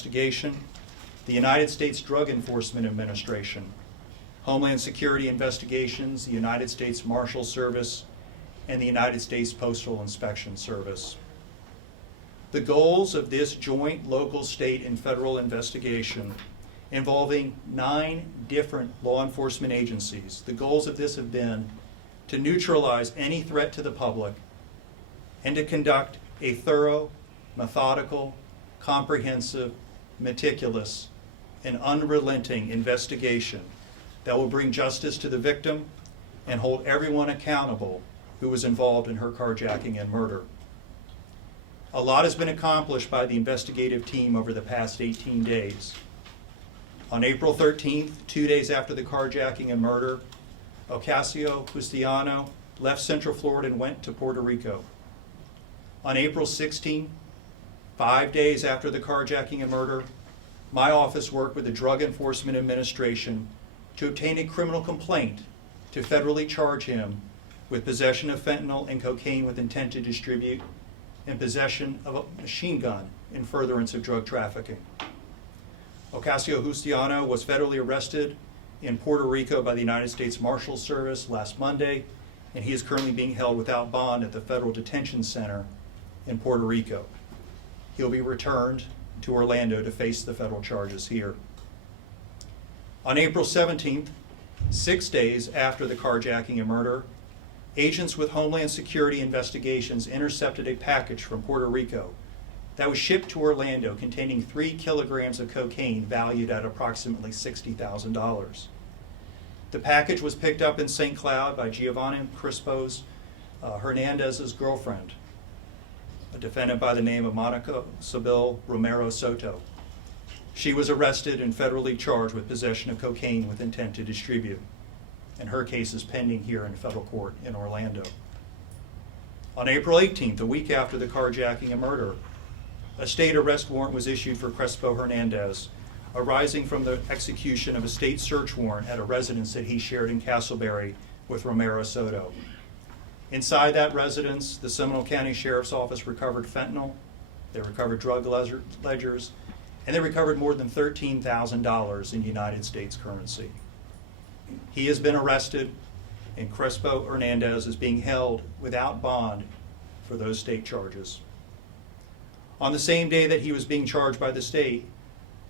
Investigation, the United States Drug Enforcement Administration, Homeland Security Investigations, the United States Marshal Service, and the United States Postal Inspection Service. The goals of this joint local, state, and federal investigation involving 9 different law enforcement agencies, the goals of this have been to neutralize any threat to the public and to conduct a thorough, methodical, comprehensive, meticulous, and unrelenting investigation that will bring justice to the victim and hold everyone accountable who was involved in her carjacking and murder. A lot has been accomplished by the investigative team over the past 18 days. On April 13th, 2 days after the carjacking and murder, Ocasio Justiano left Central Florida and went to Puerto Rico. On April 16th, 5 days after the carjacking and murder, my office worked with the Drug Enforcement Administration to obtain a criminal complaint to federally charge him with possession of fentanyl and cocaine with intent to distribute and possession of a machine gun in furtherance of drug trafficking. Ocasio Justiano was federally arrested in Puerto Rico by the United States Marshal Service last Monday, and he is currently being held without bond at the Federal Detention Center in Puerto Rico. He'll be returned to Orlando to face the federal charges here. On April 17th, 6 days after the carjacking and murder, agents with Homeland Security Investigations intercepted a package from Puerto Rico that was shipped to Orlando containing 3 kilograms of cocaine valued at approximately $60,000. The package was picked up in St. Cloud by Giovanni Crispo's Hernandez's girlfriend, a defendant by the name of Monica Sybil Romero Soto. She was arrested and federally charged with possession of cocaine with intent to distribute, and her case is pending here in federal court in Orlando. On April 18th, a week after the carjacking and murder, a state arrest warrant was issued for Crespo Hernandez, arising from the execution of a state search warrant at a residence that he shared in Castleberry with Romero Soto. Inside that residence, the Seminole County Sheriff's Office recovered fentanyl, they recovered drug ledgers, and they recovered more than $13,000 in United States currency. He has been arrested, and Crespo Hernandez is being held without bond for those state charges. On the same day that he was being charged by the state,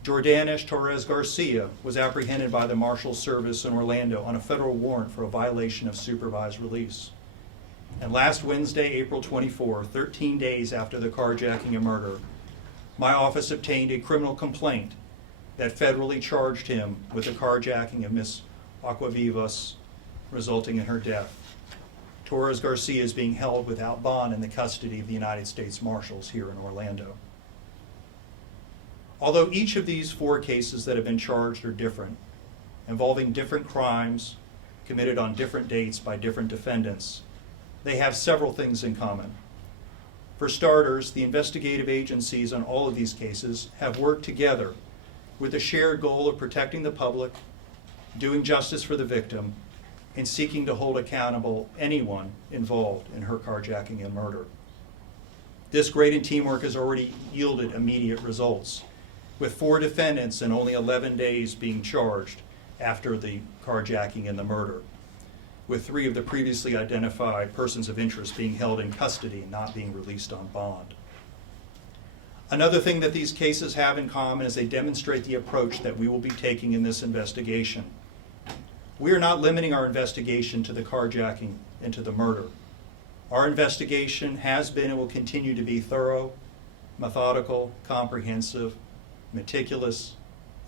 Jordanish Torres Garcia was apprehended by the Marshal Service in Orlando on a federal warrant for a violation of supervised release. And last Wednesday, April 24, 13 days after the carjacking and murder, my office obtained a criminal complaint that federally charged him with the carjacking of Miss Aquavivas, resulting in her death. Torres Garcia is being held without bond in the custody of the United States Marshals here in Orlando. Although each of these 4 cases that have been charged are different, involving different crimes committed on different dates by different defendants, they have several things in common. For starters, the investigative agencies on all of these cases have worked together with the shared goal of protecting the public, doing justice for the victim, and seeking to hold accountable anyone involved in her carjacking and murder. This great teamwork has already yielded immediate results, with 4 defendants and only 11 days being charged after the carjacking and the murder, with 3 of the previously identified persons of interest being held in custody and not being released on bond. Another thing that these cases have in common is they demonstrate the approach that we will be taking in this investigation. We are not limiting our investigation to the carjacking and to the murder. Our investigation has been and will continue to be thorough, methodical, comprehensive, meticulous,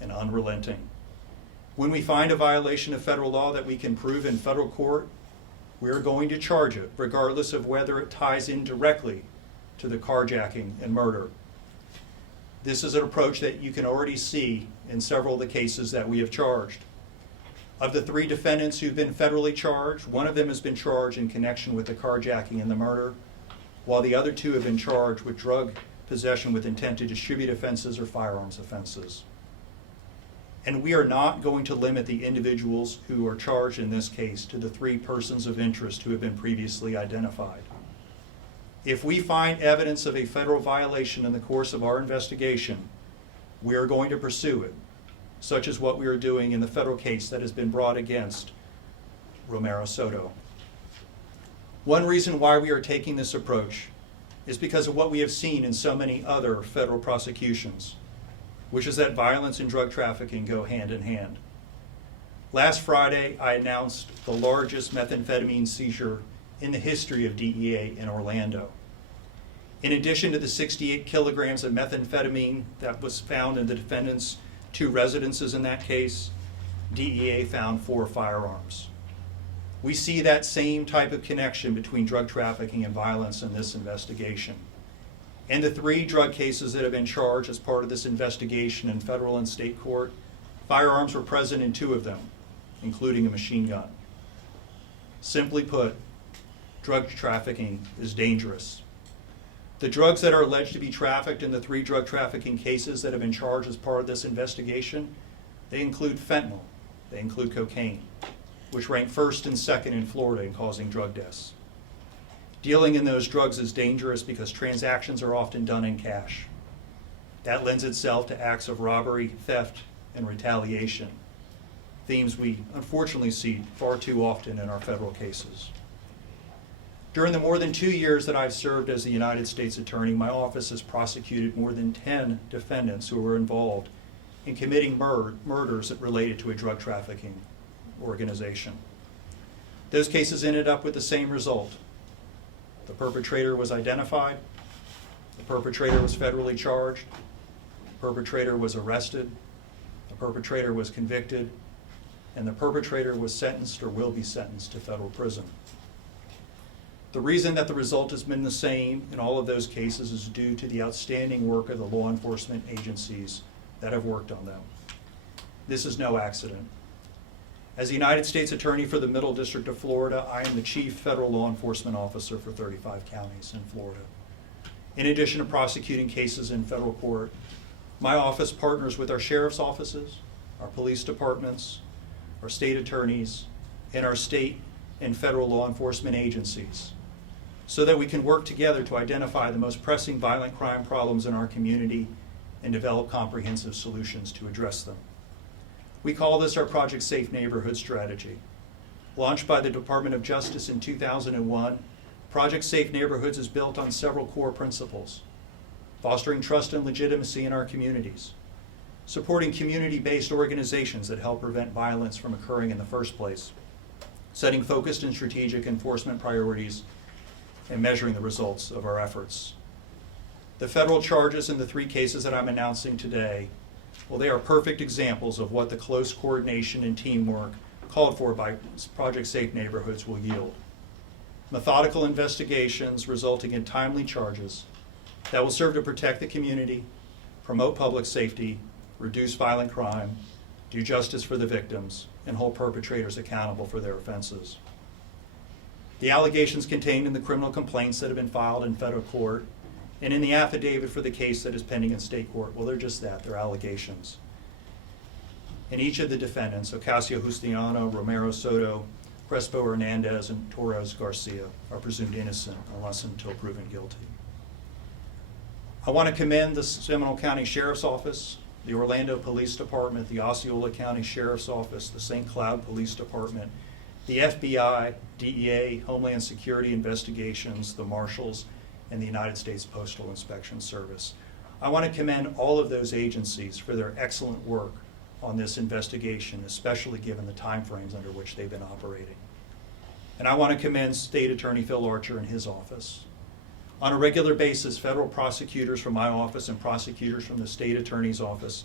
and unrelenting. When we find a violation of federal law that we can prove in federal court, we are going to charge it, regardless of whether it ties in directly to the carjacking and murder. This is an approach that you can already see in several of the cases that we have charged. Of the 3 defendants who've been federally charged, 1 of them has been charged in connection with the carjacking and the murder, while the other 2 have been charged with drug possession with intent to distribute offenses or firearms offenses. And we are not going to limit the individuals who are charged in this case to the 3 persons of interest who have been previously identified. If we find evidence of a federal violation in the course of our investigation, we are going to pursue it, such as what we are doing in the federal case that has been brought against Romero Soto. One reason why we are taking this approach is because of what we have seen in so many other federal prosecutions, which is that violence and drug trafficking go hand in hand. Last Friday, I announced the largest methamphetamine seizure in the history of DEA in Orlando. In addition to the 68 kilograms of methamphetamine that was found in the defendant's 2 residences in that case, DEA found 4 firearms. We see that same type of connection between drug trafficking and violence in this investigation. In the 3 drug cases that have been charged as part of this investigation in federal and state court, firearms were present in 2 of them, including a machine gun. Simply put, drug trafficking is dangerous. The drugs that are alleged to be trafficked in the 3 drug trafficking cases that have been charged as part of this investigation, they include fentanyl, they include cocaine, which rank first and second in Florida in causing drug deaths. Dealing in those drugs is dangerous because transactions are often done in cash. That lends itself to acts of robbery, theft, and retaliation, themes we unfortunately see far too often in our federal cases. During the more than 2 years that I've served as the United States Attorney, my office has prosecuted more than 10 defendants who were involved in committing murders that related to a drug trafficking organization. Those cases ended up with the same result. The perpetrator was identified, the perpetrator was federally charged, the perpetrator was arrested, the perpetrator was convicted, and the perpetrator was sentenced or will be sentenced to federal prison. The reason that the result has been the same in all of those cases is due to the outstanding work of the law enforcement agencies that have worked on them. This is no accident. As the United States Attorney for the Middle District of Florida, I am the Chief Federal Law Enforcement Officer for 35 counties in Florida. In addition to prosecuting cases in federal court, my office partners with our sheriff's offices, our police departments, our state attorneys, and our state and federal law enforcement agencies, so that we can work together to identify the most pressing violent crime problems in our community and develop comprehensive solutions to address them. We call this our Project Safe Neighborhood strategy. Launched by the Department of Justice in 2001, Project Safe Neighborhoods is built on several core principles: fostering trust and legitimacy in our communities, supporting community-based organizations that help prevent violence from occurring in the first place, setting focused and strategic enforcement priorities, and measuring the results of our efforts. The federal charges in the 3 cases that I'm announcing today, well, they are perfect examples of what the close coordination and teamwork called for by Project Safe Neighborhoods will yield. Methodical investigations resulting in timely charges that will serve to protect the community, promote public safety, reduce violent crime, do justice for the victims, and hold perpetrators accountable for their offenses. The allegations contained in the criminal complaints that have been filed in federal court and in the affidavit for the case that is pending in state court, well, they're just that, they're allegations. And each of the defendants, Ocasio-Justiano, Romero Soto, Crespo Hernandez, and Torres Garcia, are presumed innocent unless and until proven guilty. I want to commend the Seminole County Sheriff's Office, the Orlando Police Department, the Osceola County Sheriff's Office, the St. Cloud Police Department, the FBI, DEA, Homeland Security Investigations, the Marshals, and the United States Postal Inspection Service. I want to commend all of those agencies for their excellent work on this investigation, especially given the timeframes under which they've been operating. And I want to commend State Attorney Phil Archer and his office. On a regular basis, federal prosecutors from my office and prosecutors from the State Attorney's Office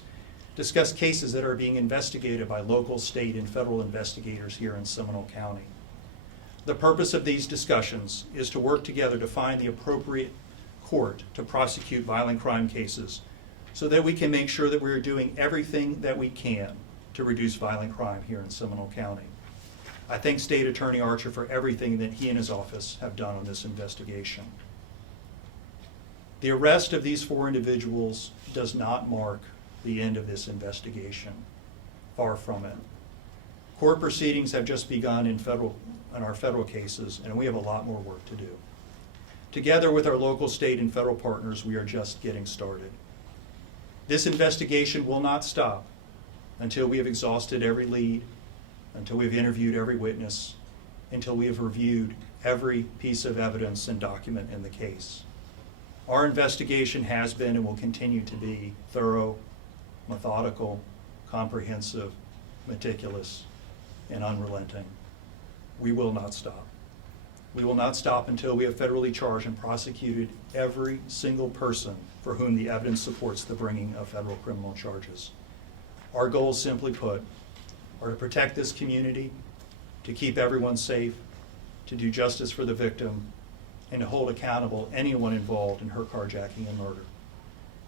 discuss cases that are being investigated by local, state, and federal investigators here in Seminole County. The purpose of these discussions is to work together to find the appropriate court to prosecute violent crime cases so that we can make sure that we're doing everything that we can to reduce violent crime here in Seminole County. I thank State Attorney Archer for everything that he and his office have done on this investigation. The arrest of these 4 individuals does not mark the end of this investigation. Far from it. Court proceedings have just begun in our federal cases, and we have a lot more work to do. Together with our local, state, and federal partners, we are just getting started. This investigation will not stop until we have exhausted every lead, until we've interviewed every witness, until we have reviewed every piece of evidence and document in the case. Our investigation has been and will continue to be thorough, methodical, comprehensive, meticulous, and unrelenting. We will not stop. We will not stop until we have federally charged and prosecuted every single person for whom the evidence supports the bringing of federal criminal charges. Our goals, simply put, are to protect this community, to keep everyone safe, to do justice for the victim, and to hold accountable anyone involved in her carjacking and murder.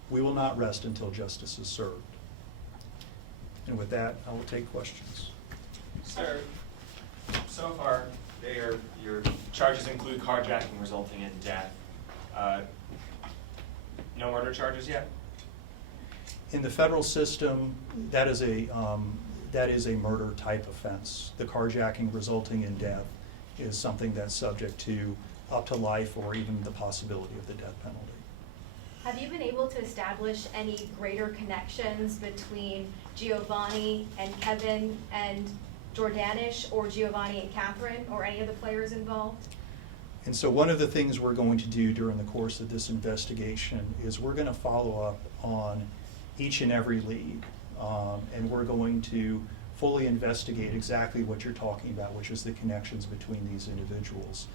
We will not rest until justice is served. And with that, I will take questions. Sir, so far, your charges include carjacking resulting in death. No murder charges yet? In the federal system, that is a murder type offense. The carjacking resulting in death is something that's subject to up to life or even the possibility of the death penalty. Have you been able to establish any greater connections between Giovanni and Kevin and Jordanish, or Giovanni and Catherine, or any of the players involved? And so one of the things we're going to do during the course of this investigation is we're going to follow up on each and every lead, and we're going to fully investigate exactly what you're talking about, which is the connections between these individuals.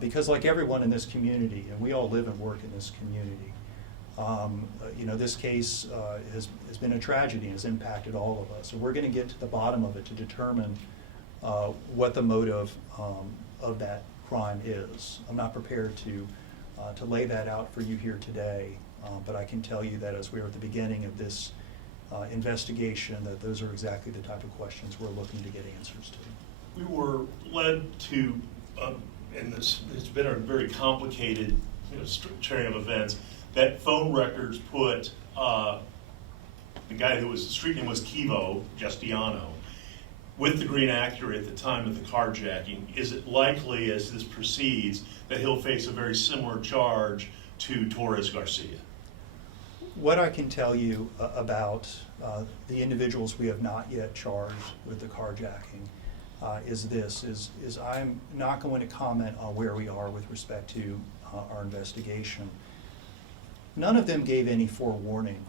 Because like everyone in this community, and we all live and work in this community, this case has been a tragedy and has impacted all of us. And we're going to get to the bottom of it to determine what the motive of that crime is. I'm not prepared to lay that out for you here today, but I can tell you that as we are at the beginning of this investigation, that those are exactly the type of questions we're looking to get answers to. We were led to, and it's been a very complicated string of events, that phone records put the guy who was, the street name was Kivo Justiano, with the Green Acura at the time of the carjacking. Is it likely, as this proceeds, that he'll face a very similar charge to Torres Garcia? What I can tell you about the individuals we have not yet charged with the carjacking is I'm not going to comment on where we are with respect to our investigation. None of them gave any forewarning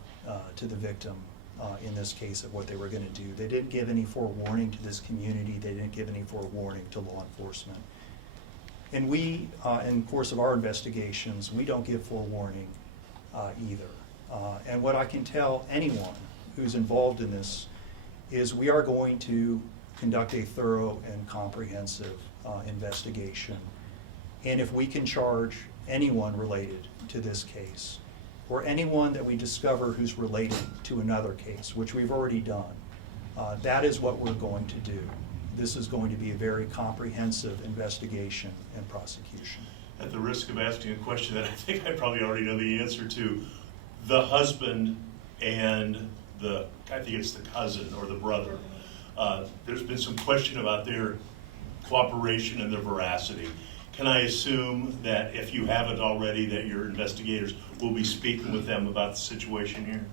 to the victim in this case of what they were going to do. They didn't give any forewarning to this community. They didn't give any forewarning to law enforcement. And we, in the course of our investigations, we don't give forewarning either. And what I can tell anyone who's involved in this is we are going to conduct a thorough and comprehensive investigation. And if we can charge anyone related to this case, or anyone that we discover who's related to another case, which we've already done, that is what we're going to do. This is going to be a very comprehensive investigation and prosecution. At the risk of asking a question that I think I probably already know the answer to, the husband and I think it's the cousin or the brother, there's been some question about their cooperation and their veracity. Can I assume that if you haven't already, that your investigators will be speaking with them about the situation here?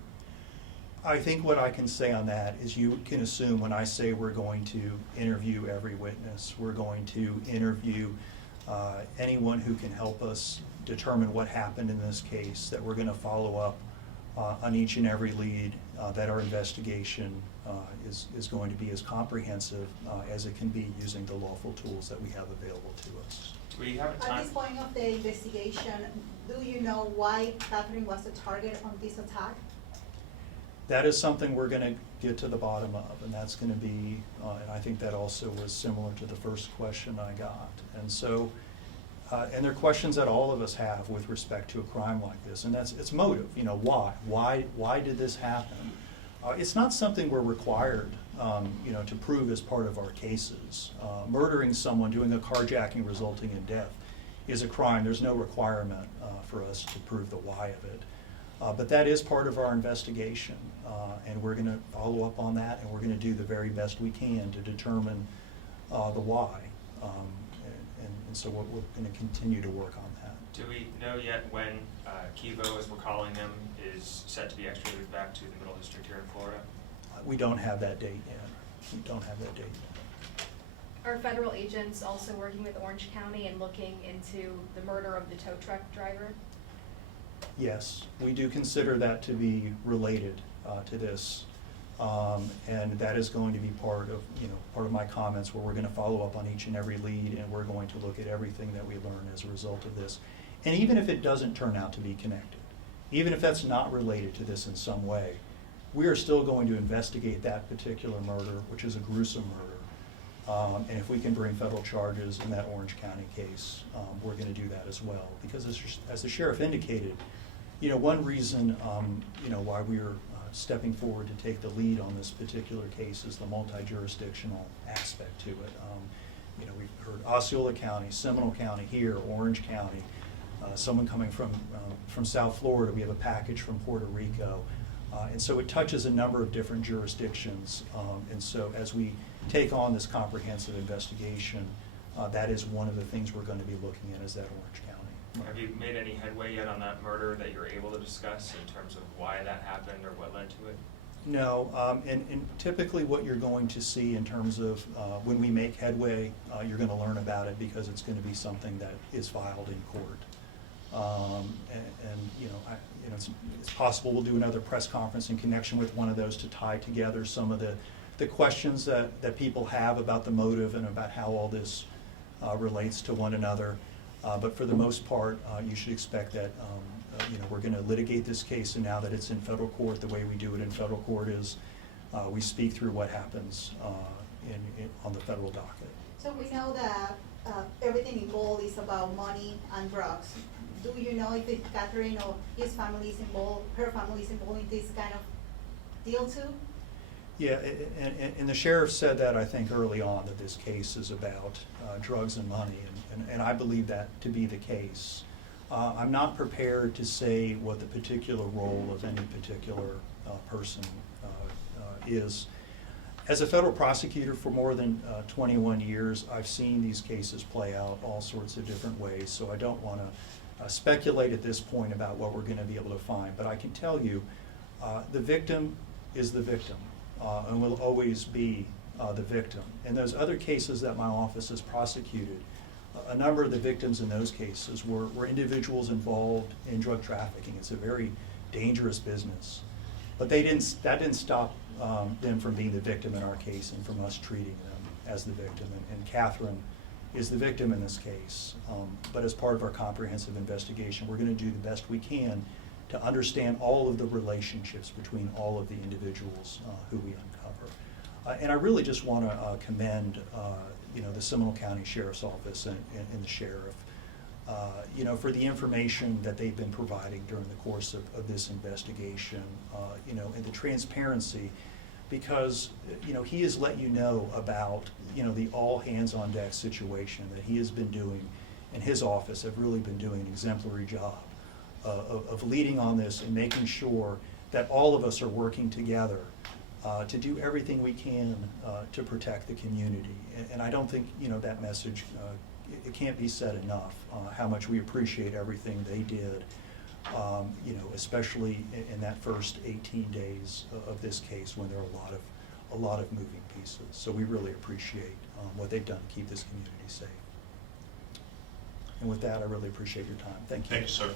I think what I can say on that is you can assume when I say we're going to interview every witness, we're going to interview anyone who can help us determine what happened in this case, that we're going to follow up on each and every lead, that our investigation is going to be as comprehensive as it can be using the lawful tools that we have available to us. We have a time. At this point of the investigation, do you know why Catherine was the target on this attack? That is something we're going to get to the bottom of, and that's going to be, and I think that also was similar to the first question I got. And so, and there are questions that all of us have with respect to a crime like this, and it's motive. Why? Why did this happen? It's not something we're required, to prove as part of our cases. Murdering someone, doing a carjacking resulting in death, is a crime. There's no requirement for us to prove the why of it. But that is part of our investigation, and we're going to follow up on that, and we're going to do the very best we can to determine the why. And so we're going to continue to work on that. Do we know yet when Kivo, as we're calling him, is set to be extradited back to the Middle District here in Florida? We don't have that date yet. We don't have that date yet. Are federal agents also working with Orange County and looking into the murder of the tow truck driver? Yes, we do consider that to be related to this. And that is going to be part of my comments, where we're going to follow up on each and every lead, and we're going to look at everything that we learn as a result of this. And even if it doesn't turn out to be connected, even if that's not related to this in some way, we are still going to investigate that particular murder, which is a gruesome murder. And if we can bring federal charges in that Orange County case, we're going to do that as well. Because as the sheriff indicated, one reason why we're stepping forward to take the lead on this particular case is the multi-jurisdictional aspect to it. We've heard Osceola County, Seminole County here, Orange County, someone coming from South Florida. We have a package from Puerto Rico. And so it touches a number of different jurisdictions. And so as we take on this comprehensive investigation, that is one of the things we're going to be looking at, is that Orange County. Have you made any headway yet on that murder that you're able to discuss in terms of why that happened or what led to it? No, and typically what you're going to see in terms of when we make headway, you're going to learn about it, because it's going to be something that is filed in court. It's possible we'll do another press conference in connection with one of those to tie together some of the questions that people have about the motive and about how all this relates to one another. But for the most part, you should expect that we're going to litigate this case, and now that it's in federal court, the way we do it in federal court is we speak through what happens on the federal docket. So we know that everything involved is about money and drugs. Do you know if Catherine or his family is involved, her family is involved in this kind of deal too? Yeah, and the sheriff said that, I think, early on, that this case is about drugs and money, and I believe that to be the case. I'm not prepared to say what the particular role of any particular person is. As a federal prosecutor for more than 21 years, I've seen these cases play out all sorts of different ways, so I don't want to speculate at this point about what we're going to be able to find. But I can tell you, the victim is the victim. And will always be the victim. In those other cases that my office has prosecuted, a number of the victims in those cases were individuals involved in drug trafficking. It's a very dangerous business. But that didn't stop them from being the victim in our case and from us treating them as the victim. And Catherine is the victim in this case. But as part of our comprehensive investigation, we're going to do the best we can to understand all of the relationships between all of the individuals who we uncover. And I really just want to commend the Seminole County Sheriff's Office and the sheriff for the information that they've been providing during the course of this investigation, and the transparency, because he has let you know about the all hands on deck situation that he has been doing, and his office have really been doing an exemplary job of leading on this and making sure that all of us are working together to do everything we can to protect the community. And I don't think that message, it can't be said enough how much we appreciate everything they did, especially in that first 18 days of this case, when there are a lot of moving pieces. So we really appreciate what they've done to keep this community safe. And with that, I really appreciate your time. Thank you. Thank you, sir.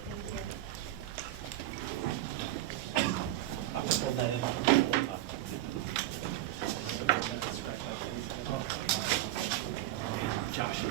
Josh.